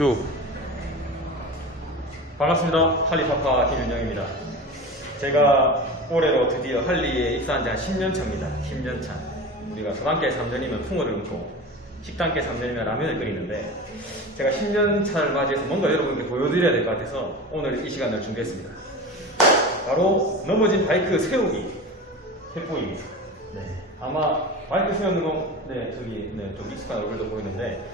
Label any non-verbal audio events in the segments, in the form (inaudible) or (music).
큐. 반갑습니다. 할리파파 김윤영입니다. 제가 올해로 드디어 할리에 입사한 지 한 10년 차입니다. 10년 차. 우리가 소단계 3년이면 풍어를 읊고 식단계 3년이면 라면을 끓이는데 제가 10년 차를 맞이해서 뭔가 여러분께 보여드려야 될 것 같아서 오늘 이 시간을 준비했습니다. 바로 넘어진 바이크 세우기 해보입니다. 네. 아마 바이크 세우는 거, 네, 저기, 네, 좀 익숙한 얼굴도 보이는데,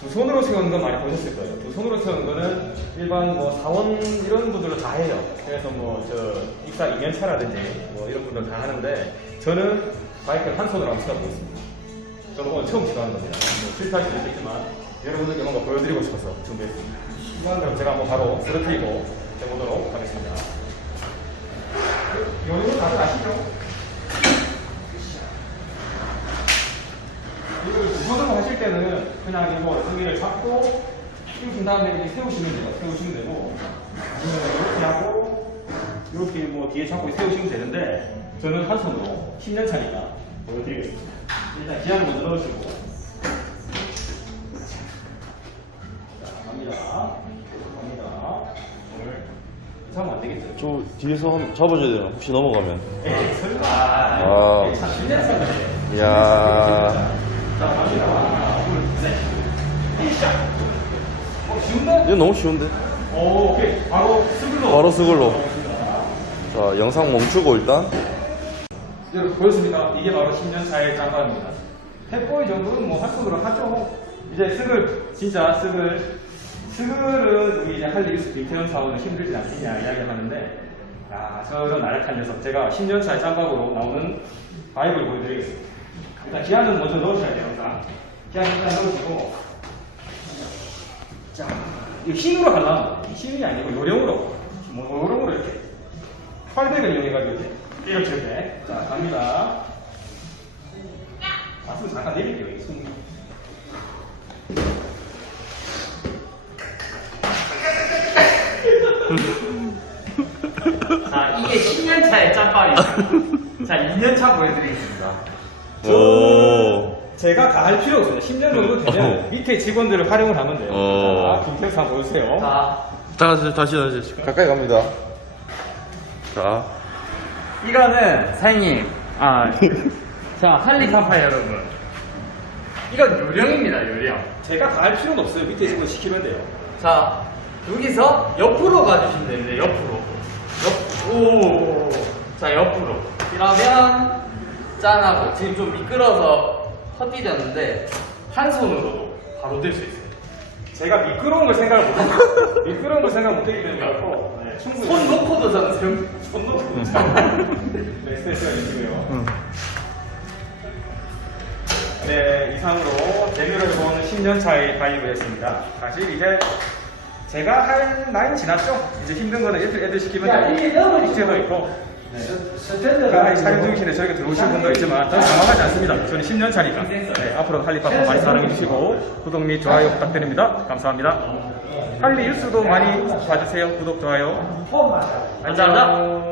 두 손으로 세우는 건 많이 보셨을 거예요. 두 손으로 세우는 거는 일반 뭐 사원 이런 분들도 다 해요. 그래서 뭐 저 입사 2년 차라든지 뭐 이런 분들 다 하는데, 저는 바이크를 한 손으로 한번 세워보고 있습니다. 저도 오늘 처음 시도하는 겁니다. 뭐 실패할 수도 있겠지만, 여러분들께 뭔가 보여드리고 싶어서 준비했습니다. 그럼 제가 한번 바로 쓰러뜨리고 해보도록 하겠습니다. 요령은 다들 아시죠? 이걸 두 손으로 하실 때는 그냥 이거 등기를 잡고 띄우신 다음에 이렇게 세우시면 돼요. 세우시면 되고 이렇게 하고 이렇게 뭐 뒤에 잡고 세우시면 되는데 저는 한 손으로 10년 차니까 보여드리겠습니다. 일단 기압을 먼저 넣으시고 자 갑니다. 갑니다. 오늘 잡으면 안 되겠죠? 저 뒤에서 한번 잡아줘야 되나? 혹시 넘어가면. 에이 설마 아. 참 10년 차인데 이야. 자, 갑니다. 이거 너무 쉬운데? 오, 오케이. 바로 스글로. 바로 스글로. 자, 영상 멈추고 일단. 여러분, 보였습니까? 이게 바로 10년 차의 짱가입니다. 탭보이 정도는 뭐한 손으로 하죠. 이제 스글, 진짜 스글. 스글은 우리 이제 할리 유스 김태현 사원은 힘들지 않겠냐 이야기를 하는데, 아, 저런 나약한 녀석. 제가 10년 차의 짱박으로 나오는 바이브를 보여드리겠습니다. 일단 기아는 먼저 넣으셔야 돼요. 일단. 기아 일단 넣으시고, 자, 이거 힘으로 하려면 힘이 아니고 요령으로, 뭐 요령으로 이렇게 800을 이용해가지고 이렇게 이렇게 이렇게 자 갑니다. 가슴 잠깐 내릴게요. 이 숨. 자 이게 10년 차의 짬밥입니다. 자 2년 차 보여드리겠습니다. 오. 제가 다 할 필요 없어요. 10년 정도 되면 어. 밑에 직원들을 활용을 하면 돼요. 어. 자, 김태우 사 보여주세요. 자, 다시, 다시, 다시. 가까이 갑니다. 자. 이거는 사장님, 아, (laughs) 자 할리파파 여러분, 이건 요령입니다 요령. 제가 다 할 필요는 없어요. 밑에 직원 시키면 돼요. 자 여기서 옆으로 가주시면 됩니다 옆으로. 옆, 오, 자 옆으로. 이러면 짠하고 지금 좀 미끄러서 헛디뎠는데 한 손으로도 바로 들 수 있어요. 제가 미끄러운 걸 생각을 못했어요. (laughs) 미끄러운 걸 생각 못했기 때문에 그렇고 네, 충분히 손 놓고도 저는 지금 손 놓고 네, 스트레스가 있고요. 네, 이상으로 데뷔를 본 10년 차의 바이브였습니다. 사실 이제 제가 할 나이는 지났죠? 이제 힘든 거는 애들, 애들 시키면 되고, 익제도 있고. 네. 그 촬영 중이신데 저에게 들어오신 분도 있지만 저는 당황하지 않습니다. 저는 10년 차니까. 네, 앞으로 할리파파 많이 사랑해 주시고 구독 및 좋아요 부탁드립니다. 감사합니다. 할리 뉴스도 많이 봐주세요. 구독, 좋아요. 감사합니다. 안녕.